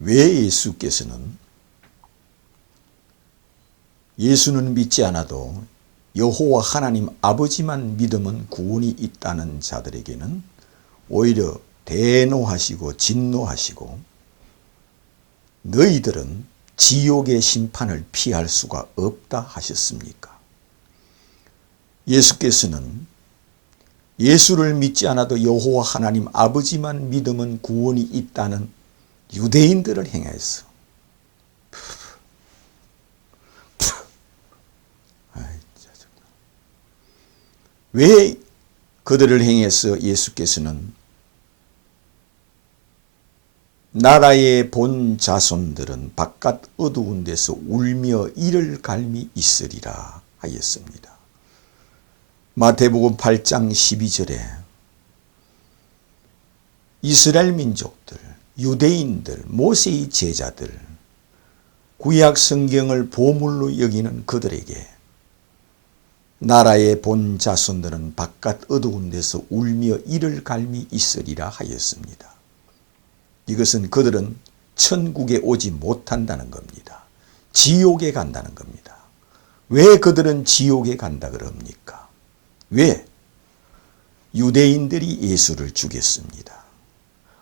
왜 예수는 믿지 않아도 여호와 하나님 아버지만 믿으면 구원이 있다는 자들에게는 오히려 대노하시고 진노하시고 너희들은 지옥의 심판을 피할 수가 없다 하셨습니까? 예수께서는 예수를 믿지 않아도 여호와 하나님 아버지만 믿으면 구원이 있다는 유대인들을 향해서 왜 그들을 향해서 예수께서는 나라의 본 자손들은 바깥 어두운 데서 울며 이를 갈미 있으리라 하였습니다. 마태복음 8장 12절에 이스라엘 민족들, 유대인들, 모세의 제자들, 구약 성경을 보물로 여기는 그들에게 나라의 본 자손들은 바깥 어두운 데서 울며 이를 갈미 있으리라 하였습니다. 이것은 그들은 천국에 오지 못한다는 겁니다. 지옥에 간다는 겁니다. 왜 그들은 지옥에 간다 그럽니까? 왜? 유대인들이 예수를 죽였습니다.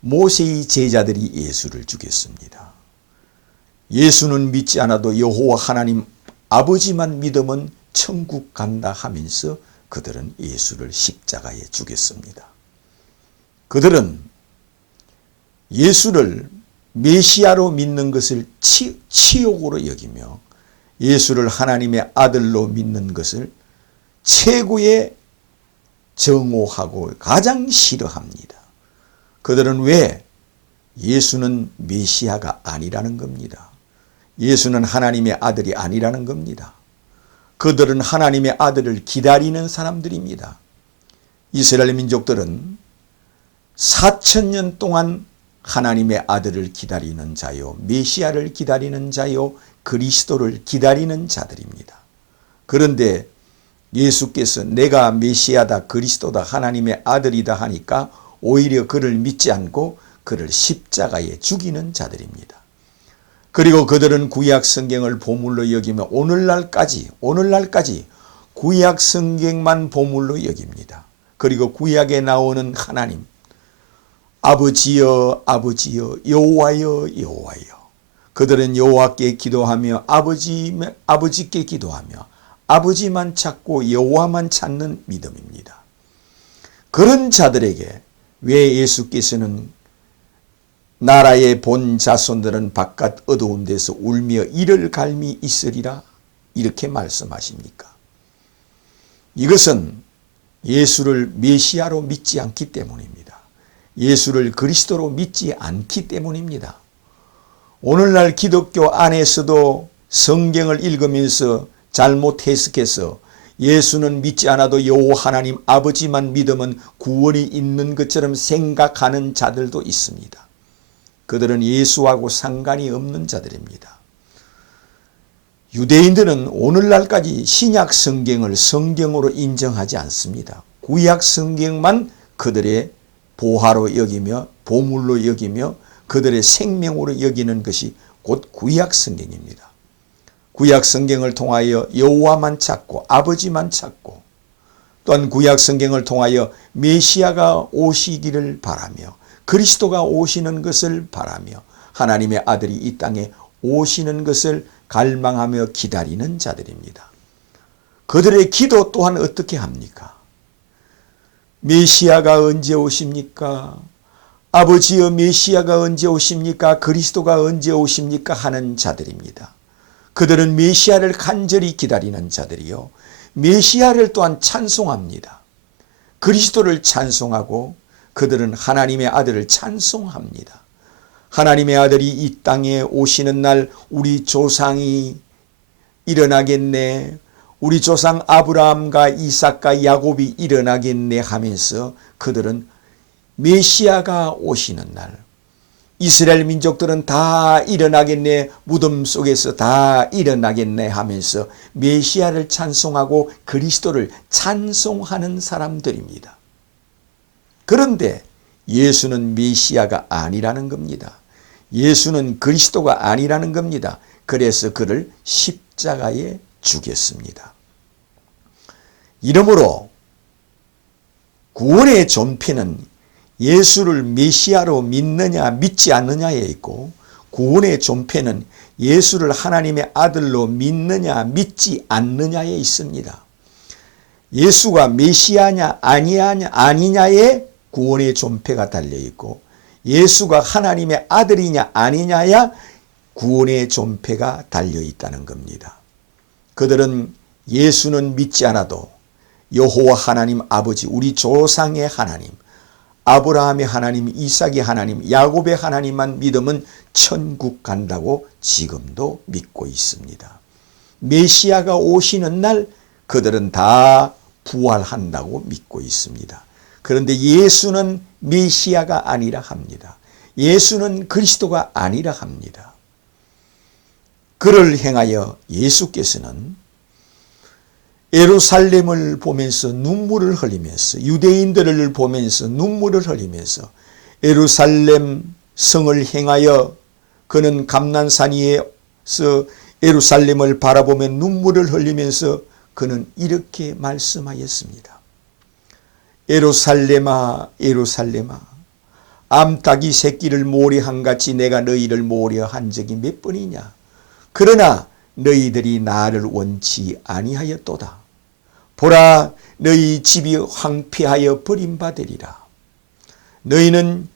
모세의 제자들이 예수를 죽였습니다. 예수는 믿지 않아도 여호와 하나님 아버지만 믿으면 천국 간다 하면서 그들은 예수를 십자가에 죽였습니다. 그들은 예수를 메시아로 믿는 것을 치욕으로 여기며 예수를 하나님의 아들로 믿는 것을 최고의 정오하고 가장 싫어합니다. 그들은 왜? 예수는 메시아가 아니라는 겁니다. 예수는 하나님의 아들이 아니라는 겁니다. 그들은 하나님의 아들을 기다리는 사람들입니다. 이스라엘 민족들은 4,000년 동안 하나님의 아들을 기다리는 자요, 메시아를 기다리는 자요, 그리스도를 기다리는 자들입니다. 그런데 예수께서 내가 메시아다, 그리스도다, 하나님의 아들이다 하니까 오히려 그를 믿지 않고 그를 십자가에 죽이는 자들입니다. 그리고 그들은 구약 성경을 보물로 여기며 오늘날까지 구약 성경만 보물로 여깁니다. 그리고 구약에 나오는 하나님, 아버지여 아버지여 여호와여 여호와여. 그들은 여호와께 기도하며 아버지께 기도하며 아버지만 찾고 여호와만 찾는 믿음입니다. 그런 자들에게 왜 예수께서는 나라의 본 자손들은 바깥 어두운 데서 울며 이를 갈미 있으리라 이렇게 말씀하십니까? 이것은 예수를 메시아로 믿지 않기 때문입니다. 예수를 그리스도로 믿지 않기 때문입니다. 오늘날 기독교 안에서도 성경을 읽으면서 잘못 해석해서 예수는 믿지 않아도 여호와 하나님 아버지만 믿으면 구원이 있는 것처럼 생각하는 자들도 있습니다. 그들은 예수하고 상관이 없는 자들입니다. 유대인들은 오늘날까지 신약 성경을 성경으로 인정하지 않습니다. 구약 성경만 그들의 보화로 여기며 보물로 여기며 그들의 생명으로 여기는 것이 곧 구약 성경입니다. 구약 성경을 통하여 여호와만 찾고 아버지만 찾고 또한 구약 성경을 통하여 메시아가 오시기를 바라며 그리스도가 오시는 것을 바라며 하나님의 아들이 이 땅에 오시는 것을 갈망하며 기다리는 자들입니다. 그들의 기도 또한 어떻게 합니까? 메시아가 언제 오십니까? 아버지여 메시아가 언제 오십니까? 그리스도가 언제 오십니까? 하는 자들입니다. 그들은 메시아를 간절히 기다리는 자들이요. 메시아를 또한 찬송합니다. 그리스도를 찬송하고 그들은 하나님의 아들을 찬송합니다. 하나님의 아들이 이 땅에 오시는 날 우리 조상이 일어나겠네. 우리 조상 아브라함과 이삭과 야곱이 일어나겠네 하면서 그들은 메시아가 오시는 날 이스라엘 민족들은 다 일어나겠네, 무덤 속에서 다 일어나겠네 하면서 메시아를 찬송하고 그리스도를 찬송하는 사람들입니다. 그런데 예수는 메시아가 아니라는 겁니다. 예수는 그리스도가 아니라는 겁니다. 그래서 그를 십자가에 죽였습니다. 이러므로 구원의 존폐는 예수를 메시아로 믿느냐 믿지 않느냐에 있고, 구원의 존폐는 예수를 하나님의 아들로 믿느냐 믿지 않느냐에 있습니다. 예수가 메시아냐 아니냐에 구원의 존폐가 달려있고, 예수가 하나님의 아들이냐 아니냐야 구원의 존폐가 달려있다는 겁니다. 그들은 예수는 믿지 않아도 여호와 하나님 아버지, 우리 조상의 하나님, 아브라함의 하나님, 이삭의 하나님, 야곱의 하나님만 믿으면 천국 간다고 지금도 믿고 있습니다. 메시아가 오시는 날 그들은 다 부활한다고 믿고 있습니다. 그런데 예수는 메시아가 아니라 합니다. 예수는 그리스도가 아니라 합니다. 그를 행하여 예수께서는 예루살렘을 보면서 눈물을 흘리면서, 유대인들을 보면서 눈물을 흘리면서, 예루살렘 성을 향하여 그는 감난산 위에서 예루살렘을 바라보며 눈물을 흘리면서 그는 이렇게 말씀하였습니다. 예루살렘아 예루살렘아, 암탉이 새끼를 모려한 같이 내가 너희를 모려한 적이 몇 번이냐. 그러나 너희들이 나를 원치 아니하였도다. 보라, 너희 집이 황폐하여 버림받으리라. 너희는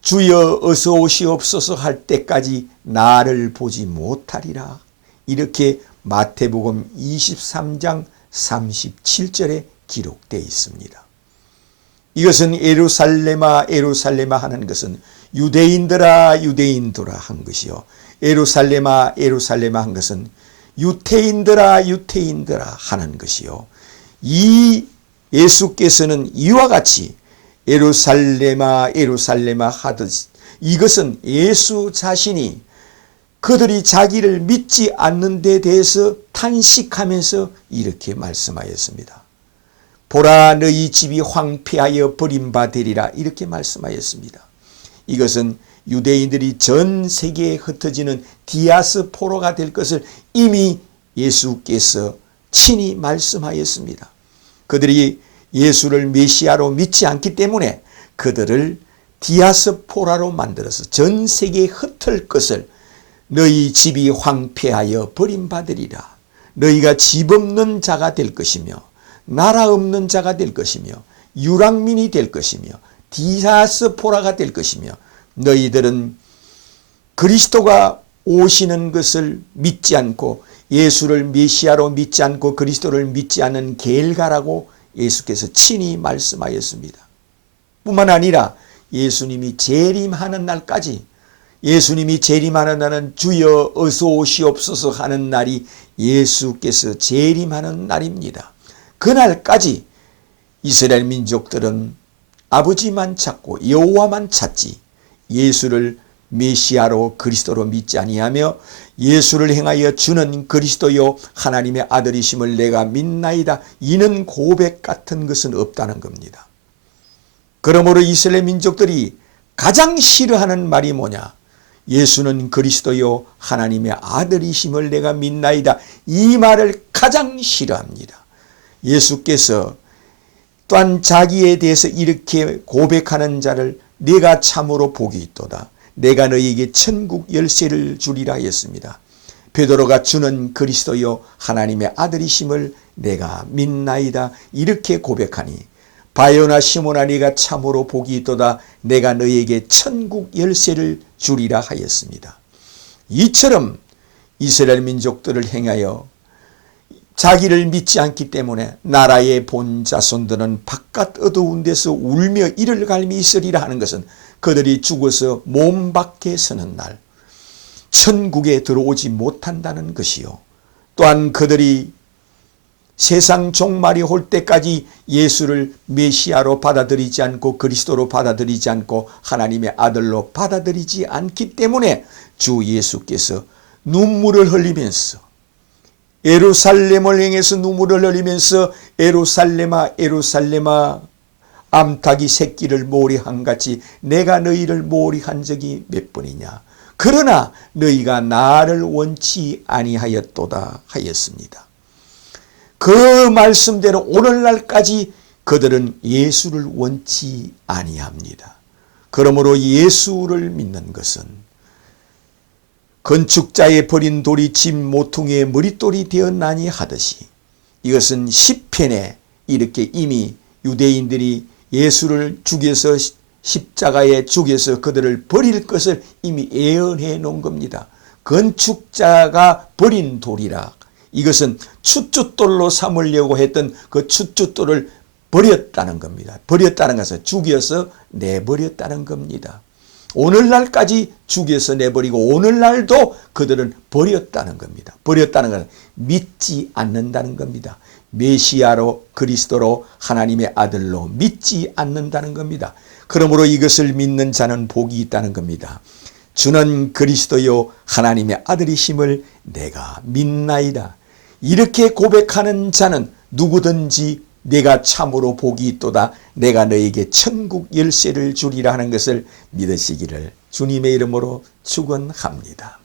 주여 어서 오시옵소서 할 때까지 나를 보지 못하리라. 이렇게 마태복음 23장 37절에 기록되어 있습니다. 이것은 예루살렘아 예루살렘아 하는 것은 유대인들아 유대인들아 한 것이요, 예루살렘아 예루살렘아 한 것은 유태인들아 유태인들아 하는 것이요, 이 예수께서는 이와 같이 예루살렘아 예루살렘아 하듯이, 이것은 예수 자신이 그들이 자기를 믿지 않는 데 대해서 탄식하면서 이렇게 말씀하였습니다. 보라, 너희 집이 황폐하여 버림받으리라. 이렇게 말씀하였습니다. 이것은 유대인들이 전 세계에 흩어지는 디아스포라가 될 것을 이미 예수께서 친히 말씀하였습니다. 그들이 예수를 메시아로 믿지 않기 때문에 그들을 디아스포라로 만들어서 전 세계에 흩을 것을, 너희 집이 황폐하여 버림받으리라. 너희가 집 없는 자가 될 것이며 나라 없는 자가 될 것이며 유랑민이 될 것이며 디아스포라가 될 것이며, 너희들은 그리스도가 오시는 것을 믿지 않고 예수를 메시아로 믿지 않고 그리스도를 믿지 않는 게을가라고 예수께서 친히 말씀하였습니다. 뿐만 아니라 예수님이 재림하는 날까지, 예수님이 재림하는 날은 주여 어서 오시옵소서 하는 날이 예수께서 재림하는 날입니다. 그날까지 이스라엘 민족들은 아버지만 찾고 여호와만 찾지 예수를 메시아로 그리스도로 믿지 아니하며, 예수를 행하여 주는 그리스도요 하나님의 아들이심을 내가 믿나이다, 이는 고백 같은 것은 없다는 겁니다. 그러므로 이스라엘 민족들이 가장 싫어하는 말이 뭐냐? 예수는 그리스도요 하나님의 아들이심을 내가 믿나이다, 이 말을 가장 싫어합니다. 예수께서 또한 자기에 대해서 이렇게 고백하는 자를 네가 참으로 복이 있도다, 내가 너희에게 천국 열쇠를 주리라 했습니다. 베드로가 주는 그리스도요 하나님의 아들이심을 내가 믿나이다, 이렇게 고백하니 바요나 시몬아 네가 참으로 복이 있도다, 내가 너희에게 천국 열쇠를 주리라 하였습니다. 이처럼 이스라엘 민족들을 행하여 자기를 믿지 않기 때문에 나라의 본 자손들은 바깥 어두운 데서 울며 이를 갈미 있으리라 하는 것은 그들이 죽어서 몸 밖에 서는 날 천국에 들어오지 못한다는 것이요, 또한 그들이 세상 종말이 올 때까지 예수를 메시아로 받아들이지 않고 그리스도로 받아들이지 않고 하나님의 아들로 받아들이지 않기 때문에 주 예수께서 눈물을 흘리면서, 예루살렘을 향해서 눈물을 흘리면서 예루살렘아 예루살렘아, 암탉이 새끼를 모리한 같이 내가 너희를 모리한 적이 몇 번이냐. 그러나 너희가 나를 원치 아니하였도다 하였습니다. 그 말씀대로 오늘날까지 그들은 예수를 원치 아니합니다. 그러므로 예수를 믿는 것은 건축자의 버린 돌이 집 모퉁이의 머릿돌이 되었나니 하듯이 이것은 시편에 이렇게 이미 유대인들이 예수를 죽여서 십자가에 죽여서 그들을 버릴 것을 이미 예언해 놓은 겁니다. 건축자가 버린 돌이라. 이것은 추춧돌로 삼으려고 했던 그 추춧돌을 버렸다는 겁니다. 버렸다는 것은 죽여서 내버렸다는 겁니다. 오늘날까지 죽여서 내버리고 오늘날도 그들은 버렸다는 겁니다. 버렸다는 것은 믿지 않는다는 겁니다. 메시아로 그리스도로 하나님의 아들로 믿지 않는다는 겁니다. 그러므로 이것을 믿는 자는 복이 있다는 겁니다. 주는 그리스도요 하나님의 아들이심을 내가 믿나이다. 이렇게 고백하는 자는 누구든지 내가 참으로 복이 있도다. 내가 너에게 천국 열쇠를 주리라 하는 것을 믿으시기를 주님의 이름으로 축원합니다.